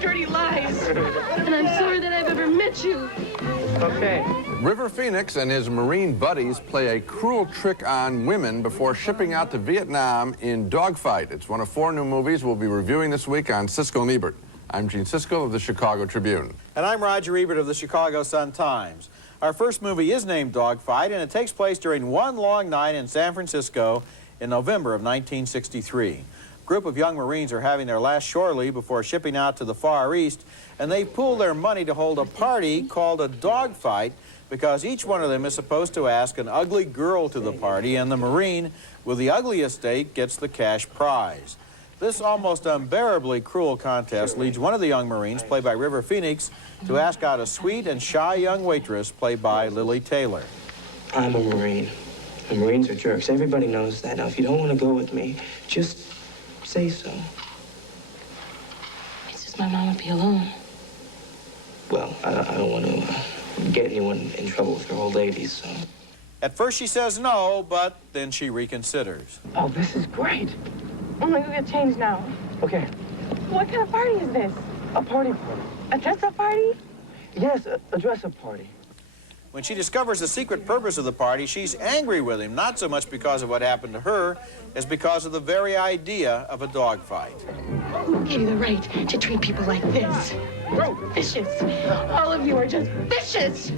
dirty lies. And I'm sorry that I've ever met you. Okay. River Phoenix and his Marine buddies play a cruel trick on women before shipping out to Vietnam in Dogfight. It's one of 4 new movies we'll be reviewing this week on Siskel and Ebert. I'm Gene Siskel of the Chicago Tribune. And I'm Roger Ebert of the Chicago Sun-Times. Our first movie is named Dogfight, and it takes place during one long night in San Francisco in November of 1963. A group of young Marines are having their last shore leave before shipping out to the Far East, and they pool their money to hold a party called a dogfight because each one of them is supposed to ask an ugly girl to the party, and the Marine with the ugliest steak gets the cash prize. This almost unbearably cruel contest leads one of the young Marines, played by River Phoenix, to ask out a sweet and shy young waitress, played by Lily Taylor. I'm a Marine. The Marines are jerks. Everybody knows that. Now, if you don't want to go with me, just say so. It's just my mama be alone. Well, I don't want to get anyone in trouble with her old ladies, so... At first she says no, but then she reconsiders. Oh, this is great. I'm gonna go get changed now. Okay. What kind of party is this? A party. A dress-up party? Yes, a dress-up party. When she discovers the secret purpose of the party, she's angry with him, not so much because of what happened to her, as because of the very idea of a dogfight. Who gave you the right to treat people like this? Vicious. All of you are just vicious.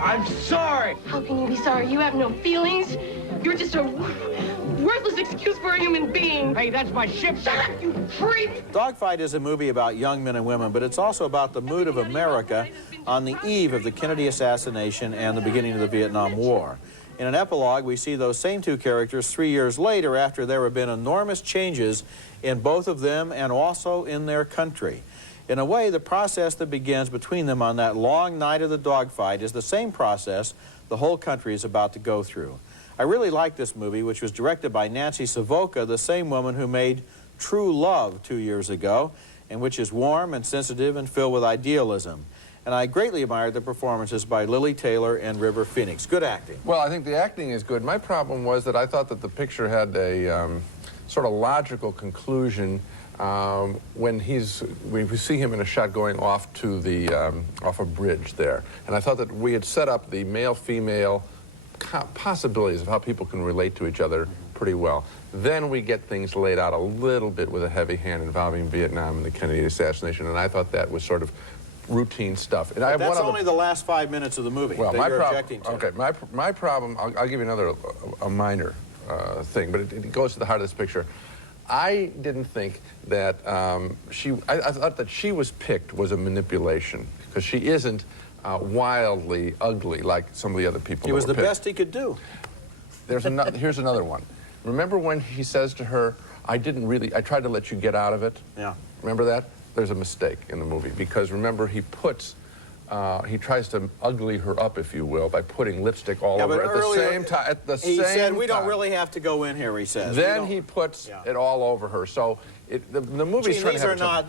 I'm sorry. How can you be sorry? You have no feelings. You're just a worthless excuse for a human being. Hey, that's my ship. Shut up, you creep! Dogfight is a movie about young men and women, but it's also about the mood of America on the eve of the Kennedy assassination and the beginning of the Vietnam War. In an epilogue, we see those same 2 characters 3 years later after there have been enormous changes in both of them and also in their country. In a way, the process that begins between them on that long night of the dogfight is the same process the whole country is about to go through. I really like this movie, which was directed by Nancy Savoca, the same woman who made True Love 2 years ago, and which is warm and sensitive and filled with idealism. And I greatly admired the performances by Lily Taylor and River Phoenix. Good acting. Well, I think the acting is good. My problem was that I thought that the picture had a sort of logical conclusion when we see him in a shot going off to the off a bridge there. And I thought that we had set up the male-female possibilities of how people can relate to each other pretty well. Then we get things laid out a little bit with a heavy hand involving Vietnam and the Kennedy assassination, and I thought that was sort of routine stuff. And that's only the last 5 minutes of the movie that you're objecting to. Okay, my problem, I'll give you another, a minor thing, but it goes to the heart of this picture. I didn't think that I thought that she was picked was a manipulation, because she isn't wildly ugly like some of the other people. It was the best he could do. Here's another one. Remember when he says to her, I tried to let you get out of it? Yeah. Remember that? There's a mistake in the movie, because remember he tries to ugly her up, if you will, by putting lipstick all over at the same time. He said, we don't really have to go in here, he says. Then he puts it all over her. So the movie's trying to have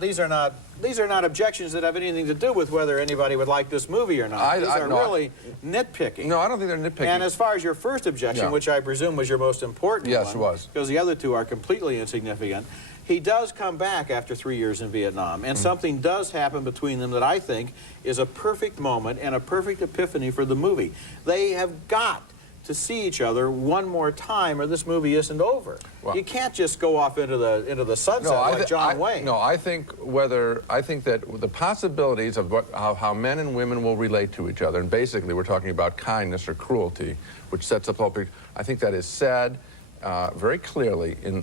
these are not objections that have anything to do with whether anybody would like this movie or not. These are really nitpicking. No, I don't think they're nitpicking. And as far as your first objection, which I presume was your most important one. Yes, it was. Because the other 2 are completely insignificant. He does come back after 3 years in Vietnam, and something does happen between them that I think is a perfect moment and a perfect epiphany for the movie. They have got to see each other one more time, or this movie isn't over. Well, you can't just go off into the sunset like John Wayne. No, I think that the possibilities of how men and women will relate to each other, and basically we're talking about kindness or cruelty, which sets up the whole picture. I think that is said very clearly in.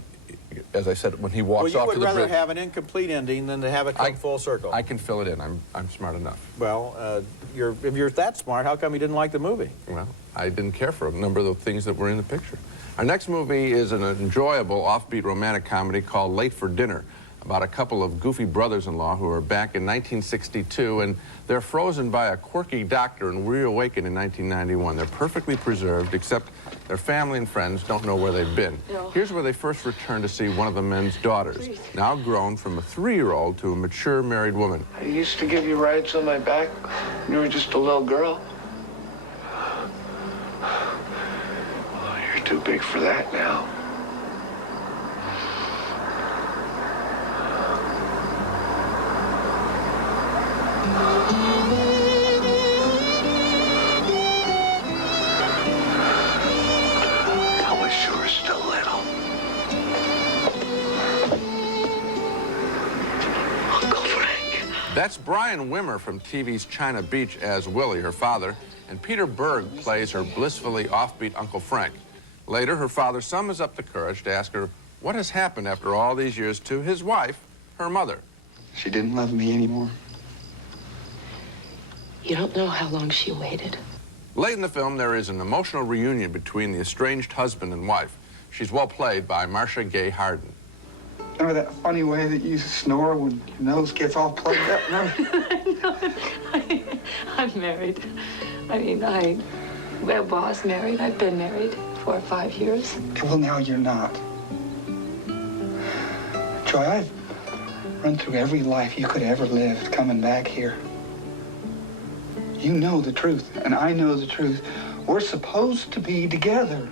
As I said, when he walks off to the bridge. Well, you would rather have an incomplete ending than to have it come full circle. I can fill it in. I'm smart enough. Well, if you're that smart, how come you didn't like the movie? Well, I didn't care for a number of the things that were in the picture. Our next movie is an enjoyable, offbeat romantic comedy called Late for Dinner, about a couple of goofy brothers-in-law who are back in 1962, and they're frozen by a quirky doctor and reawakened in 1991. They're perfectly preserved, except their family and friends don't know where they've been. Here's where they first return to see one of the men's daughters, now grown from a 3-year-old to a mature married woman. I used to give you rides on my back when you were just a little girl. Well, you're too big for that now. I sure still little. Uncle Frank. That's Brian Wimmer from TV's China Beach as Willie, her father, and Peter Berg plays her blissfully offbeat Uncle Frank. Later, her father summons up the courage to ask her what has happened after all these years to his wife, her mother. She didn't love me anymore. You don't know how long she waited. Late in the film, there is an emotional reunion between the estranged husband and wife. She's well played by Marcia Gay Harden. Remember that funny way that you snore when your nose gets all plugged up? Remember? I'm married. I mean, well, Boss married. I've been married 4 or 5 years. Well, now you're not. Joy, I've run through every life you could ever live coming back here. You know the truth, and I know the truth. We're supposed to be together.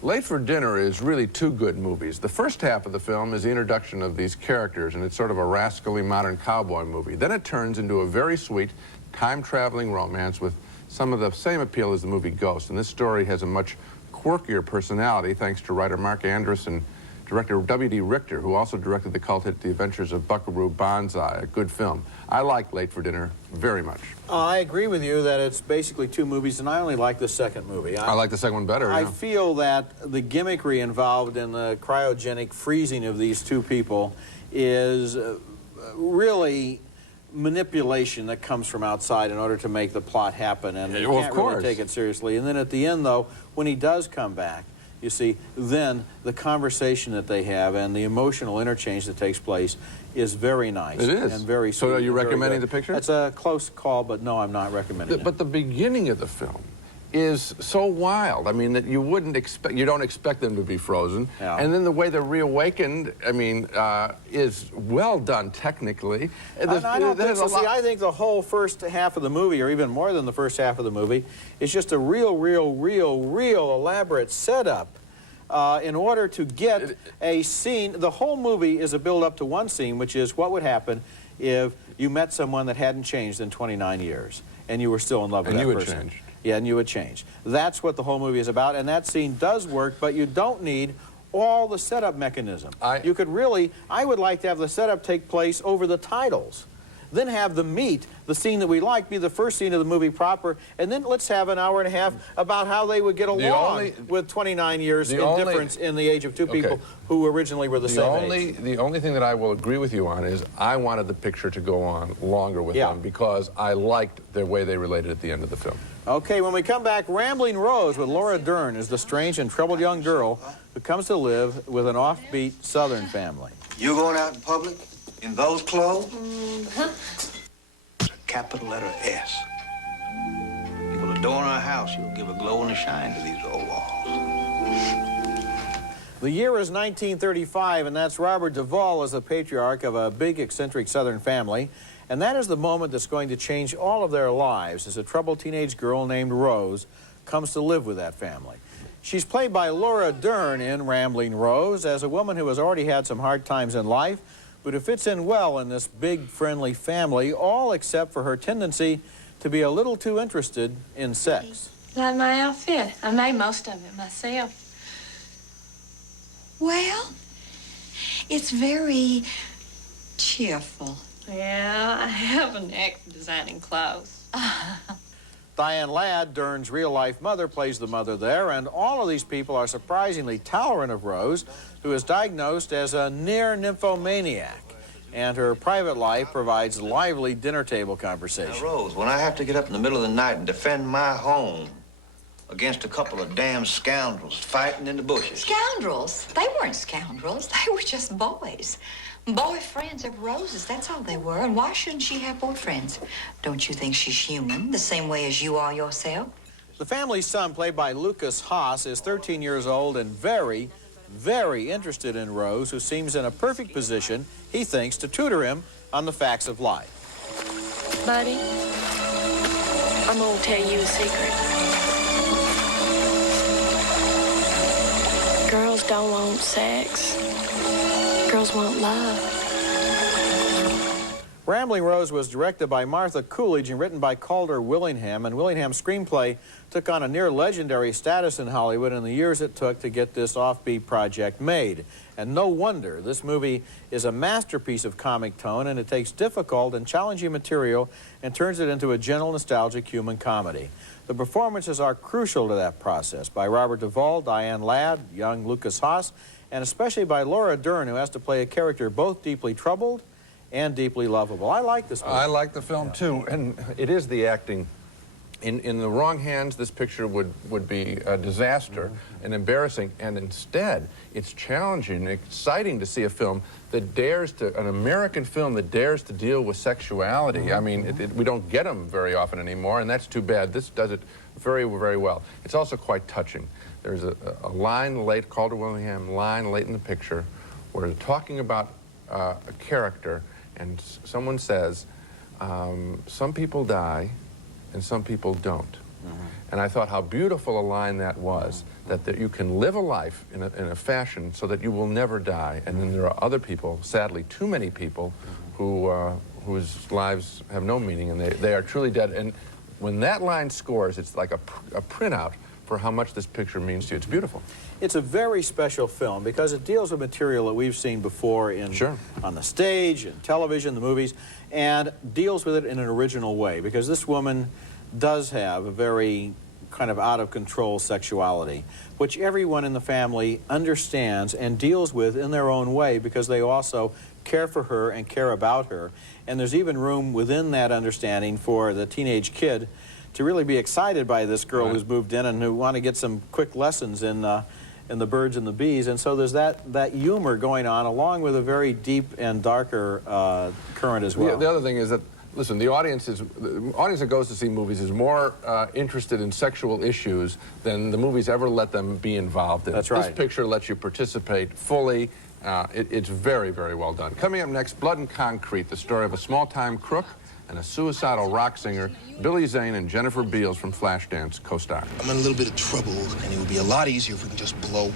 Late for Dinner is really 2 good movies. The first half of the film is the introduction of these characters, and it's sort of a rascally modern cowboy movie. Then it turns into a very sweet, time-traveling romance with some of the same appeal as the movie Ghost. And this story has a much quirkier personality thanks to writer Mark Andrus and director W.D. Richter, who also directed the cult hit The Adventures of Buckaroo Banzai, a good film. I like Late for Dinner very much. I agree with you that it's basically 2 movies, and I only like the second movie. I like the second one better. I feel that the gimmickry involved in the cryogenic freezing of these 2 people is really manipulation that comes from outside in order to make the plot happen, and you can't really take it seriously. And then at the end, though, when he does come back, you see, then the conversation that they have and the emotional interchange that takes place is very nice. It is. And very sweet. So are you recommending the picture? That's a close call, but no, I'm not recommending it. But the beginning of the film is so wild. I mean, that you wouldn't expect, you don't expect them to be frozen. Yeah. And then the way they're reawakened, I mean, is well done technically. I don't think so. See, I think the whole first half of the movie, or even more than the first half of the movie, is just a real elaborate setup in order to get a scene. The whole movie is a build-up to one scene, which is what would happen if you met someone that hadn't changed in 29 years, and you were still in love with that person. And you had changed. Yeah, and you would change. That's what the whole movie is about, and that scene does work, but you don't need all the setup mechanism. You could really, I would like to have the setup take place over the titles. Then have the meat, the scene that we like, be the first scene of the movie proper, and then let's have an hour and a half about how they would get along with 29 years in difference in the age of 2 people who originally were the same age. The only thing that I will agree with you on is I wanted the picture to go on longer with them because I liked the way they related at the end of the film. Okay, when we come back, Rambling Rose with Laura Dern is the strange and troubled young girl who comes to live with an offbeat Southern family. You going out in public in those clothes? Mm-hmm. It's a capital letter S. You will adorn our house. You'll give a glow and a shine to these old walls. The year is 1935, and that's Robert Duvall as the patriarch of a big, eccentric Southern family. And that is the moment that's going to change all of their lives as a troubled teenage girl named Rose comes to live with that family. She's played by Laura Dern in Rambling Rose as a woman who has already had some hard times in life, but who fits in well in this big, friendly family, all except for her tendency to be a little too interested in sex. Like my outfit. I made most of it myself. Well, it's very cheerful. Yeah, I have a knack for designing clothes. Diane Ladd, Dern's real-life mother, plays the mother there, and all of these people are surprisingly tolerant of Rose, who is diagnosed as a near-nymphomaniac, and her private life provides lively dinner table conversation. Now, Rose, when I have to get up in the middle of the night and defend my home against a couple of damn scoundrels fighting in the bushes. Scoundrels? They weren't scoundrels. They were just boys. Boyfriends of Rose's, that's all they were. And why shouldn't she have boyfriends? Don't you think she's human, the same way as you are yourself? The family's son, played by Lucas Haas, is 13 years old and very interested in Rose, who seems in a perfect position, he thinks, to tutor him on the facts of life. Buddy, I'm gonna tell you a secret. Girls don't want sex. Girls want love. Rambling Rose was directed by Martha Coolidge and written by Calder Willingham, and Willingham's screenplay took on a near-legendary status in Hollywood in the years it took to get this offbeat project made. And no wonder, this movie is a masterpiece of comic tone, and it takes difficult and challenging material and turns it into a gentle, nostalgic human comedy. The performances are crucial to that process, by Robert Duvall, Diane Ladd, young Lucas Haas, and especially by Laura Dern, who has to play a character both deeply troubled and deeply lovable. I like this movie. I like the film, too, and it is the acting. In the wrong hands, this picture would be a disaster and embarrassing, and instead, it's challenging and exciting to see a film that dares to, an American film that dares to deal with sexuality. I mean, we don't get them very often anymore, and that's too bad. This does it very, very well. It's also quite touching. There's a line late, Calder Willingham line late in the picture, where they're talking about a character, and someone says, some people die and some people don't. And I thought how beautiful a line that was, that you can live a life in a fashion so that you will never die, and then there are other people, sadly too many people, whose lives have no meaning, and they are truly dead. And when that line scores, it's like a printout for how much this picture means to you. It's beautiful. It's a very special film because it deals with material that we've seen before on the stage, in television, the movies, and deals with it in an original way, because this woman does have a very kind of out-of-control sexuality, which everyone in the family understands and deals with in their own way, because they also care for her and care about her. And there's even room within that understanding for the teenage kid to really be excited by this girl who's moved in and who want to get some quick lessons in the birds and the bees. And so there's that humor going on, along with a very deep and darker current as well. The other thing is that, listen, the audience that goes to see movies is more interested in sexual issues than the movies ever let them be involved in. That's right. This picture lets you participate fully. It's very, very well done. Coming up next, Blood and Concrete, the story of a small-time crook and a suicidal rock singer. Billy Zane and Jennifer Beals from Flashdance co-star. I'm in a little bit of trouble, and it would be a lot easier if we can just blow.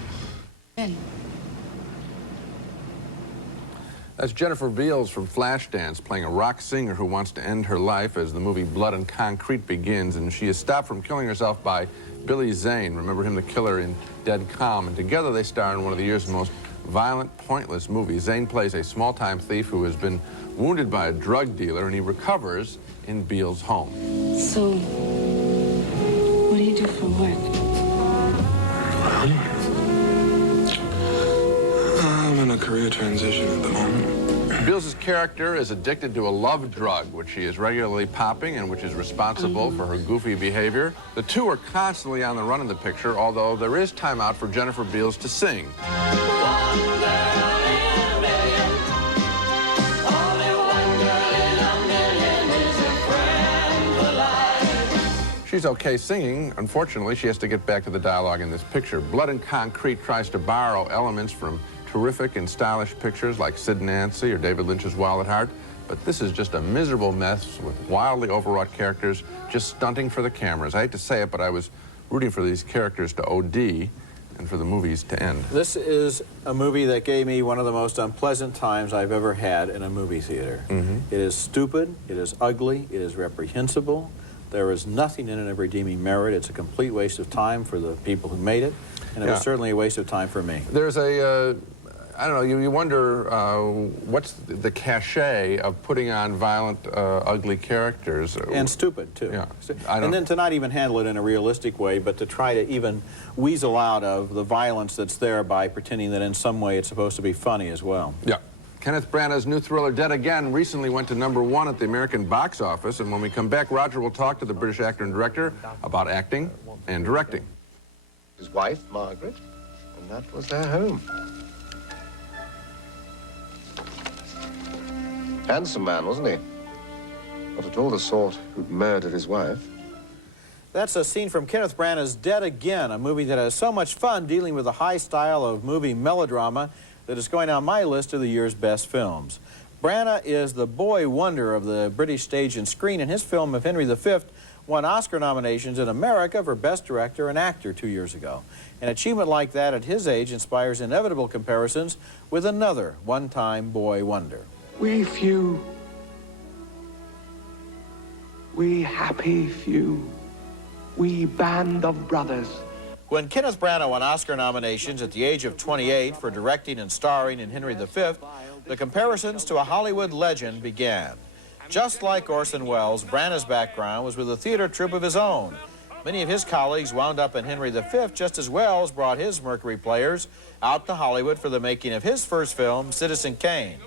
That's Jennifer Beals from Flashdance playing a rock singer who wants to end her life as the movie Blood and Concrete begins, and she is stopped from killing herself by Billy Zane. Remember him, the killer in Dead Calm, and together they star in one of the year's most violent, pointless movies. Zane plays a small-time thief who has been wounded by a drug dealer, and he recovers in Beals' home. So, what do you do for work? I'm in a career transition at the moment. Beals' character is addicted to a love drug, which she is regularly popping and which is responsible for her goofy behavior. The two are constantly on the run in the picture, although there is time out for Jennifer Beals to sing. She's okay singing. Unfortunately, she has to get back to the dialogue in this picture. Blood and Concrete tries to borrow elements from terrific and stylish pictures like Sid and Nancy or David Lynch's Wild at Heart, but this is just a miserable mess with wildly overwrought characters just stunting for the cameras. I hate to say it, but I was rooting for these characters to OD and for the movies to end. This is a movie that gave me one of the most unpleasant times I've ever had in a movie theater. It is stupid, it is ugly, it is reprehensible. There is nothing in it of redeeming merit. It's a complete waste of time for the people who made it, and it was certainly a waste of time for me. There's a, I don't know, you wonder what's the cachet of putting on violent, ugly characters. And stupid, too. Yeah. And then to not even handle it in a realistic way, but to try to even weasel out of the violence that's there by pretending that in some way it's supposed to be funny as well. Yeah. Kenneth Branagh's new thriller, Dead Again, recently went to #1 at the American box office, and when we come back, Roger will talk to the British actor and director about acting and directing. His wife, Margaret, and that was their home. Handsome man, wasn't he? Not at all the sort who'd murdered his wife. That's a scene from Kenneth Branagh's Dead Again, a movie that has so much fun dealing with the high style of movie melodrama that is going on my list of the year's best films. Branagh is the boy wonder of the British stage and screen, and his film of Henry V won Oscar nominations in America for Best Director and Actor 2 years ago. An achievement like that at his age inspires inevitable comparisons with another one-time boy wonder. We few We happy few, we band of brothers. When Kenneth Branagh won Oscar nominations at the age of 28 for directing and starring in Henry V, the comparisons to a Hollywood legend began. Just like Orson Welles, Branagh's background was with a theater troupe of his own. Many of his colleagues wound up in Henry V just as Welles brought his Mercury players out to Hollywood for the making of his first film, Citizen Kane.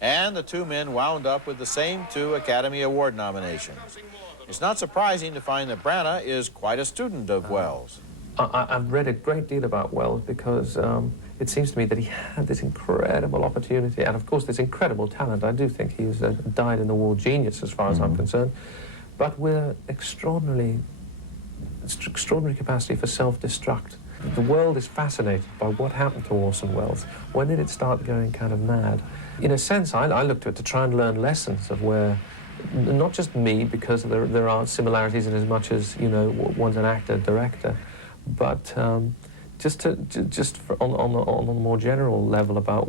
And the two men wound up with the same 2 Academy Award nominations. It's not surprising to find that Branagh is quite a student of Welles. I've read a great deal about Welles because it seems to me that he had this incredible opportunity and, of course, this incredible talent. I do think he's a dyed-in-the-wool genius as far as I'm concerned, but with extraordinary capacity for self-destruct. The world is fascinated by what happened to Orson Welles. When did it start going kind of mad? In a sense, I looked to it to try and learn lessons of where, not just me, because there are similarities in as much as, you know, one's an actor, director, but on a more general level about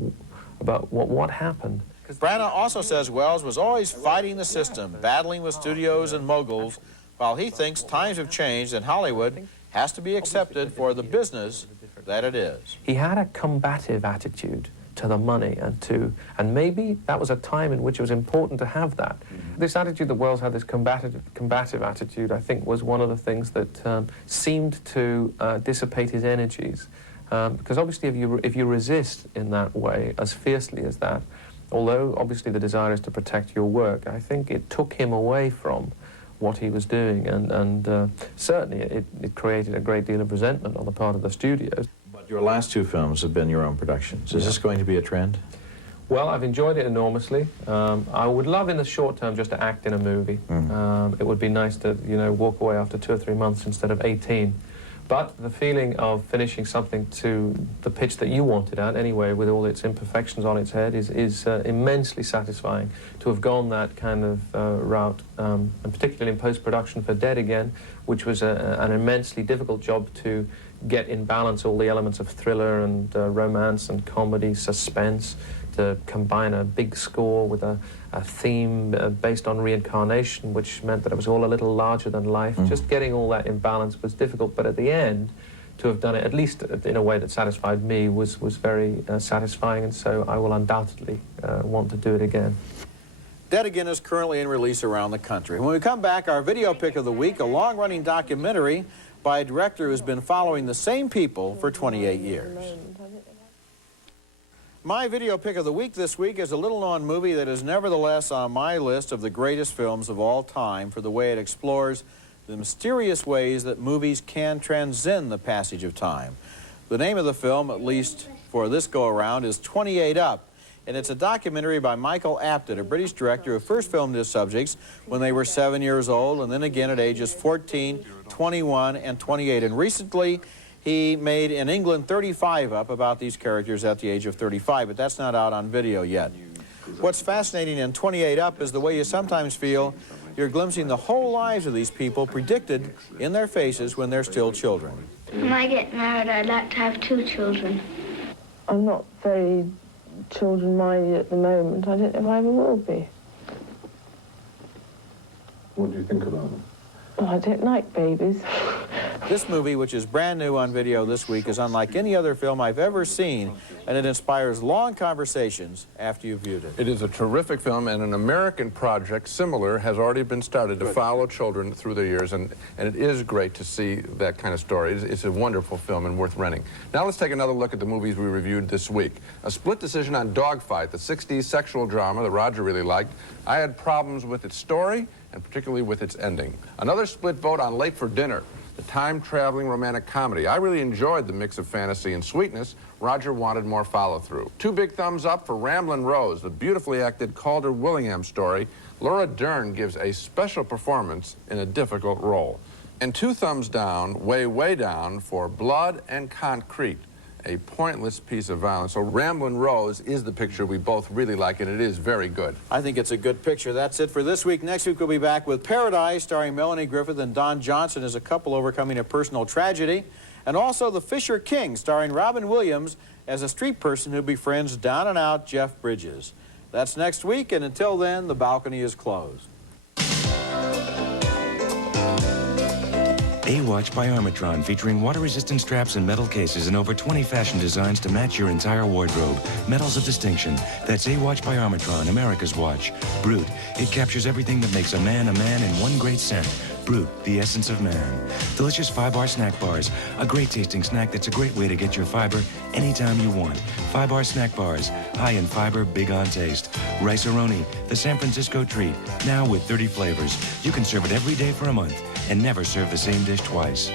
what happened. Branagh also says Welles was always fighting the system, battling with studios and moguls, while he thinks times have changed and Hollywood has to be accepted for the business that it is. He had a combative attitude to the money and maybe that was a time in which it was important to have that. This attitude that Welles had, this combative attitude, I think was one of the things that seemed to dissipate his energies. Because obviously if you resist in that way, as fiercely as that, although obviously the desire is to protect your work, I think it took him away from what he was doing, and certainly it created a great deal of resentment on the part of the studios. But your last 2 films have been your own productions. Is this going to be a trend? Well, I've enjoyed it enormously. I would love in the short term just to act in a movie. It would be nice to, you know, walk away after 2 or 3 months instead of 18. But the feeling of finishing something to the pitch that you wanted at, anyway, with all its imperfections on its head, is immensely satisfying. To have gone that kind of route, and particularly in post-production for Dead Again, which was an immensely difficult job to get in balance all the elements of thriller and romance and comedy, suspense, to combine a big score with a theme based on reincarnation, which meant that it was all a little larger than life. Just getting all that in balance was difficult, but at the end, to have done it, at least in a way that satisfied me, was very satisfying, and so I will undoubtedly want to do it again. Dead Again is currently in release around the country. When we come back, our video pick of the week, a long-running documentary by a director who's been following the same people for 28 years. My video pick of the week this week is a little-known movie that is nevertheless on my list of the greatest films of all time for the way it explores the mysterious ways that movies can transcend the passage of time. The name of the film, at least for this go-around, is 28 Up, and it's a documentary by Michael Apted, a British director who first filmed his subjects when they were 7 years old, and then again at ages 14, 21, and 28. And recently, he made in England 35 Up about these characters at the age of 35, but that's not out on video yet. What's fascinating in 28 Up is the way you sometimes feel you're glimpsing the whole lives of these people predicted in their faces when they're still children. When I get married, I'd like to have 2 children. I'm not very children-minded at the moment. I don't know if I ever will be. What do you think about them? Oh, I don't like babies. This movie, which is brand new on video this week, is unlike any other film I've ever seen, and it inspires long conversations after you've viewed it. It is a terrific film, and an American project similar has already been started to follow children through their years, and it is great to see that kind of story. It's a wonderful film and worth renting. Now let's take another look at the movies we reviewed this week. A split decision on Dogfight, the 60s sexual drama that Roger really liked. I had problems with its story, and particularly with its ending. Another split vote on Late for Dinner, the time-traveling romantic comedy. I really enjoyed the mix of fantasy and sweetness. Roger wanted more follow-through. 2 big thumbs up for Ramblin' Rose, the beautifully acted Calder-Willingham story. Laura Dern gives a special performance in a difficult role. And 2 thumbs down, way, way down, for Blood and Concrete, a pointless piece of violence. So Ramblin' Rose is the picture we both really like, and it is very good. I think it's a good picture. That's it for this week. Next week we'll be back with Paradise, starring Melanie Griffith and Don Johnson as a couple overcoming a personal tragedy, and also The Fisher King, starring Robin Williams as a street person who befriends down-and-out Jeff Bridges. That's next week, and until then, the balcony is closed. A-Watch by Armatron, featuring water-resistant straps and metal cases and over 20 fashion designs to match your entire wardrobe. Medals of distinction. That's A-Watch by Armatron, America's watch. Brute. It captures everything that makes a man in one great scent. Brute, the essence of man. Delicious 5-bar snack bars. A great tasting snack that's a great way to get your fiber anytime you want. 5-bar snack bars. High in fiber, big on taste. Rice-A-Roni, the San Francisco treat. Now with 30 flavors. You can serve it every day for a month and never serve the same dish twice.